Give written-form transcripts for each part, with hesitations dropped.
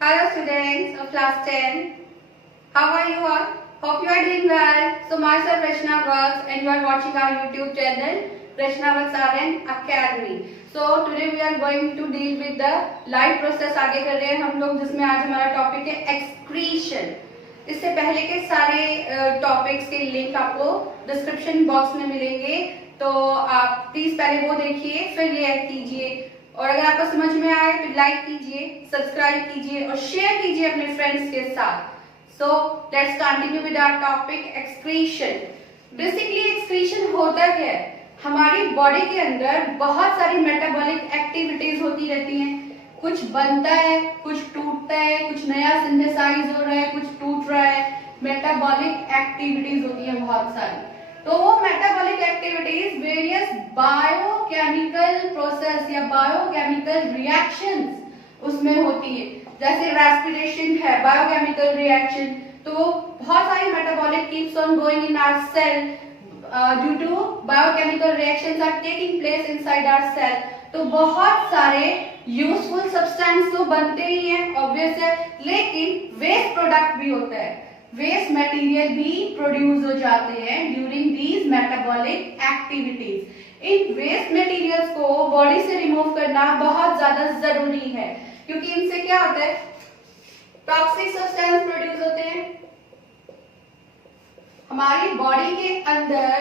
Hello students of class 10. How are you all? Hope you are doing well. So myself Rachna Works and you are watching our YouTube channel Rachna Works RN Academy. So today we are going to deal with the life process आगे कर रहे हैं हम लोग, जिसमें आज हमारा topic है एक्सक्रीशन। इससे पहले के सारे टॉपिक्स के लिंक आपको डिस्क्रिप्शन बॉक्स में मिलेंगे, तो आप प्लीज पहले वो देखिए फिर रिएक्ट कीजिए। और अगर आपको समझ में आए तो लाइक कीजिए, सब्सक्राइब कीजिए और शेयर कीजिए अपने फ्रेंड्स के साथ। So let's continue with our topic excretion. Basically excretion होता क्या है? हमारी बॉडी के अंदर बहुत सारी मेटाबॉलिक एक्टिविटीज होती रहती हैं। कुछ बनता है, कुछ टूटता है, कुछ नया सिंथेसाइज हो रहा है, कुछ टूट रहा है। मेटाबॉलिक एक्टिविटीज होती हैं बहुत सारी। तो वो metabolic activities various biochemical process या बायोकेमिकल रिएक्शंस उसमें होती है। जैसे रेस्पिरेशन है बायोकेमिकल रिएक्शन, तो बहुत सारी metabolic keeps on going in our cell due to biochemical reactions are taking place inside our cell. तो बहुत सारे यूजफुल सब्सटेंस तो बनते ही हैं ऑब्वियस है, लेकिन वेस्ट प्रोडक्ट भी होता है, वेस्ट मटेरियल भी प्रोड्यूस हो जाते हैं ड्यूरिंग दीज मेटाबॉलिक एक्टिविटीज। इन वेस्ट मटेरियल्स को बॉडी से रिमूव करना बहुत ज्यादा जरूरी है, क्योंकि इनसे क्या होता है, टॉक्सिक सब्सटेंस प्रोड्यूस होते हैं। हमारी बॉडी के अंदर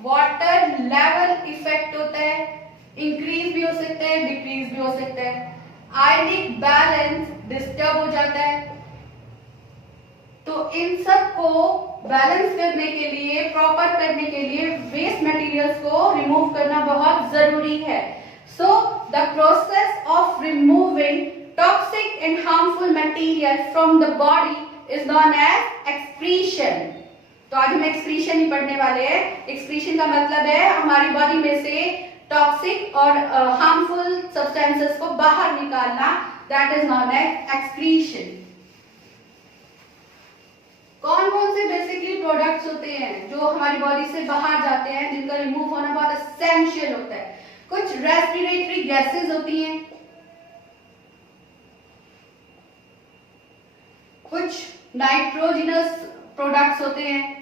वाटर लेवल इफेक्ट होता है, इंक्रीज भी हो सकता है, डिक्रीज भी हो सकता है। आयनिक बैलेंस डिस्टर्ब हो जाता है। तो इन सब को बैलेंस करने के लिए, प्रॉपर करने के लिए वेस्ट मटेरियल्स को रिमूव करना बहुत जरूरी है। So the process of removing toxic and harmful material from the body is known as excretion. तो आज हम एक्सक्रीशन ही पढ़ने वाले हैं। एक्सक्रीशन का मतलब है हमारी बॉडी में से टॉक्सिक और हार्मफुल सब्सटेंसेस को बाहर निकालना, that is known as excretion. कौन कौन से बेसिकली प्रोडक्ट्स होते हैं जो हमारी बॉडी से बाहर जाते हैं, जिनका रिमूव होना बहुत एसेंशियल होता है? कुछ रेस्पिरेटरी गैसेस होती हैं, कुछ नाइट्रोजनस प्रोडक्ट्स होते हैं,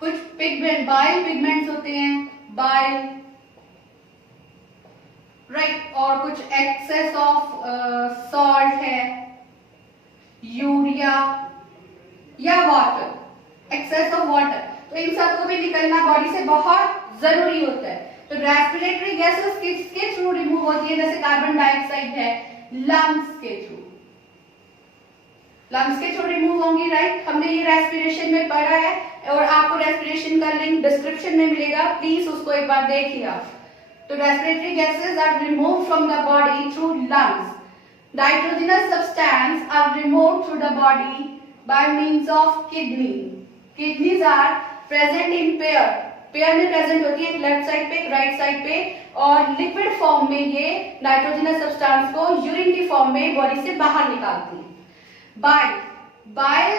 कुछ पिगमेंट बाइल पिगमेंट्स होते हैं, बाइल राइट, और कुछ एक्सेस ऑफ सॉल्ट है, यूरिया या वाटर, एक्सेस ऑफ वाटर। तो इन सबको भी निकलना बॉडी से बहुत जरूरी होता है। तो रेस्पिरेटरी गैसेस किसके थ्रू रिमूव होती है? जैसे कार्बन डाइऑक्साइड है, लंग्स के थ्रू, लंग्स के थ्रू रिमूव होंगी राइट। हमने ये रेस्पिरेशन में पढ़ा है और आपको रेस्पिरेशन का लिंक डिस्क्रिप्शन में मिलेगा, प्लीज उसको एक बार देखिए आप। तो respiratory gases are remove from the body through lungs. Nitrogenous substance are removed through the body by means of kidney. Kidneys are present in pair. Pair में प्रेजेंट होती है, एक लेफ्ट साइड पे एक राइट साइड पे, और liquid form में ये नाइट्रोजनस सब्सटेंस को यूरिन की फॉर्म में बॉडी से बाहर निकालती है। Bile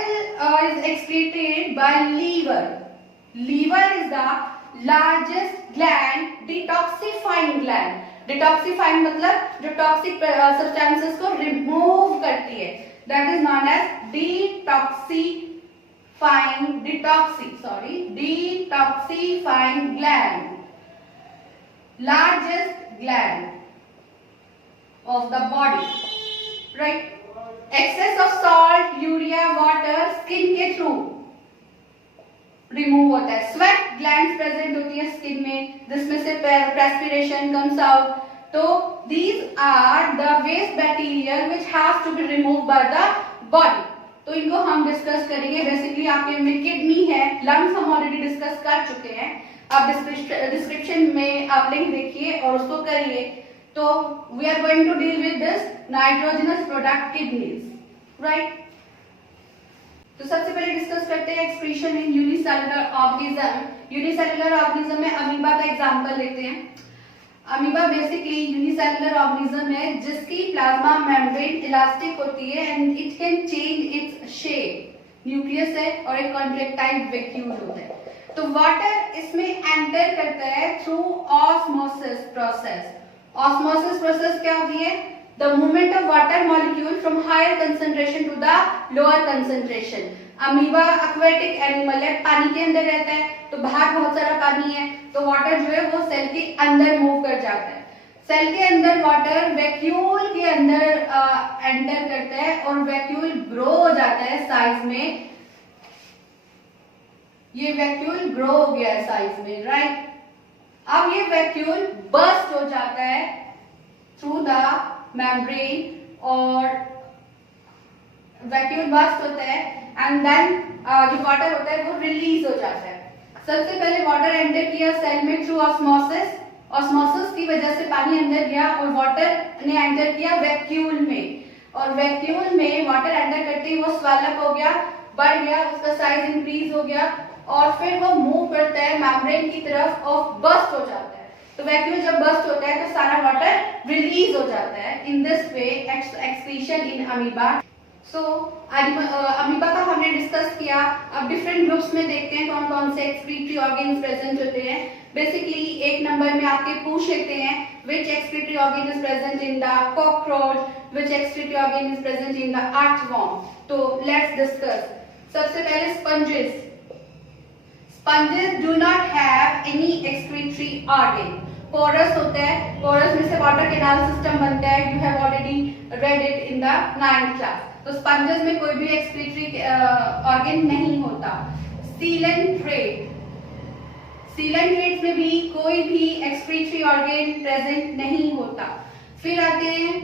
is excreted by liver. Liver is the largest gland, detoxifying gland. Detoxifying मतलब जो टॉक्सिक सब्सटेंसेस को रिमूव करती है, that is known as detoxifying gland, largest gland of the body right. Excess of salt, urea, water skin के through remove होता है। Sweat glands present होती है स्किन में, जिसमें से रेस्पिरेशन कम्स आउट। तो these are the waste material which have to be removed by the body. तो इनको हम डिस्कस करेंगे। बेसिकली आपके में किडनी है, लंग्स हम ऑलरेडी डिस्कस कर चुके हैं। आप डिस्क्रिप्शन में आप लिंक देखिए और उसको करिए। तो we are going to deal with this nitrogenous product kidneys right. तो सबसे पहले डिस्कस करते हैं excretion in unicellular organism. Unicellular organism में अमीबा का एग्जांपल लेते हैं। अमीबा बेसिकली यूनिसेलुलर ऑर्गेनिज्म है जिसकी प्लाज्मा मेम्ब्रेन इलास्टिक होती है and it can change its shape. Nucleus है और एक कॉन्ट्रैक्टाइल वैक्यूल होता है। तो वाटर इसमें एंटर करता है through osmosis process. Osmosis process क्या होती है? the movement of water molecule from higher concentration to the lower concentration. Amoeba aquatic animal है, पानी के अंदर रहता है, तो बाहर बहुत सारा पानी है, तो वाटर जो है वो सेल के अंदर मूव कर जाता है. सेल के अंदर वाटर वैक्यूल के अंदर एंटर करता है और वैक्यूल ग्रो हो जाता है साइज में. ये वैक्यूल ग्रो हो गया है साइज में, राइट. अब ये वैक्यूल बर्स्ट हो जाता है थ्रू द मेम्ब्रेन और वैक्यूल बर्स्ट होता है एंड देन जो वाटर होता है वो रिलीज हो जाता है. सबसे पहले वाटर एंटर किया सेल में थ्रू ऑस्मोसिस. ऑस्मोसिस की वजह से पानी अंदर गया और वाटर ने एंटर किया वैक्यूल में, और वैक्यूल में वाटर एंटर करते ही वो स्वेल अप हो गया, बढ़ गया, उसका साइज इंक्रीज हो गया और फिर वो मूव करता है मेम्ब्रेन की तरफ और बर्स्ट हो जाता है. तो वैक्यूल जब बर्स्ट होता है तो सारा वाटर रिलीज हो जाता है. In this way excretion in amoeba. So amoeba का हमने डिस्कस किया. अब डिफरेंट ग्रुप्स में देखते हैं कौन कौन से एक्सक्रीटरी ऑर्गन्स प्रेजेंट होते हैं. बेसिकली एक नंबर में आपके पूछ लेते हैं which excretory organ is present in the cockroach, which excretory organ is present in the earthworm. तो let's discuss. सबसे पहले sponges. Sponges do not have any excretory organ. Porous होता है, porous में से water canal system बनता है. You have already read it in the 9th class. तो sponges में कोई भी excretory organ नहीं होता. Coelenterate. Coelenterate में भी कोई भी excretory organ present नहीं होता. फिर आते हैं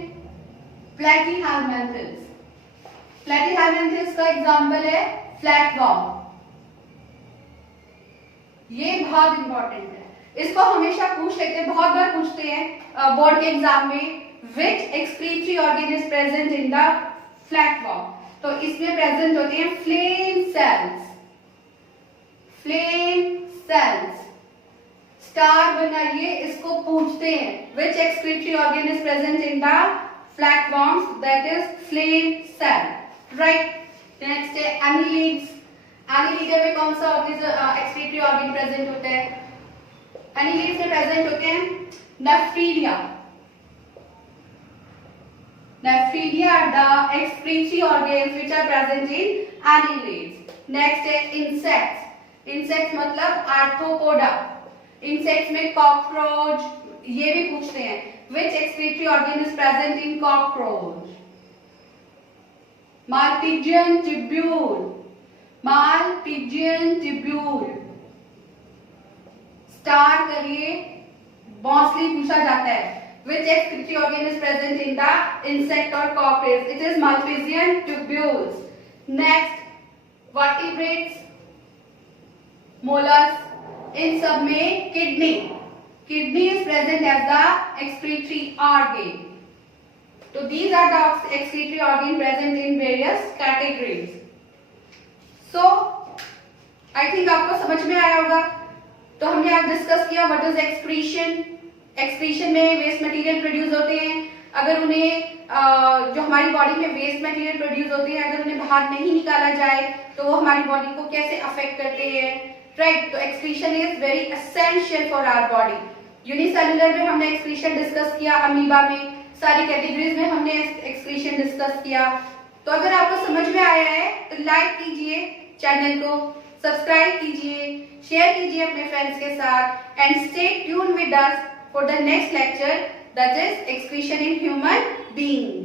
platyhelminthes. platyhelminthes का एग्जाम्पल है flatworm. ये बहुत इंपॉर्टेंट है, इसको हमेशा पूछ लेते हैं, बहुत बार पूछते हैं बोर्ड के एग्जाम में. which excretory organ is present in the flatworm? तो इसमें प्रेजेंट होते हैं flame cells. Flame cells star बनाइए, इसको पूछते हैं which excretory organ is present in the flatworms? That is flame cell, right. Next है annelids. annelida में कौन सा excretory organ present होता है? annelids में present होते हैं nephridia. nephridia are the excretory organs which are present in annelids. Next है insects. insects मतलब arthropoda. insects में cockroach, ये भी पूछते हैं which excretory organ is present in cockroach? Malpighian tubule. Malpighian tubule. Star करिए, मॉस्टली पूछा जाता है which excretory organ is present in the insect or cockroach? It is Malpighian tubules. Next, vertebrates, mollusks. इन सब में kidney. Kidney is present as the excretory organ. तो these are the excretory organ present in various categories. So I think आपको समझ में आया होगा. तो हमने आज डिस्कस किया व्हाट इज एक्सक्रीशन. एक्सक्रीशन में वेस्ट मटेरियल प्रोड्यूस होते हैं. अगर उन्हें जो हमारी बॉडी में वेस्ट मटेरियल प्रोड्यूस होते हैं अगर उन्हें बाहर नहीं निकाला जाए तो वो हमारी बॉडी को कैसे अफेक्ट करते हैं, राइट. तो excretion is very essential for our body. Unicellular में हमने एक्सक्रीशन डिस्कस किया, अमीबा में सारी कैटेगरीज में हमने एक्सक्रीशन डिस्कस किया. तो अगर आपको समझ में आया है तो लाइक कीजिए चैनल को, सब्सक्राइब कीजिए, शेयर कीजिए अपने फ्रेंड्स के साथ and stay tune with us for the next lecture, that is excretion in human being.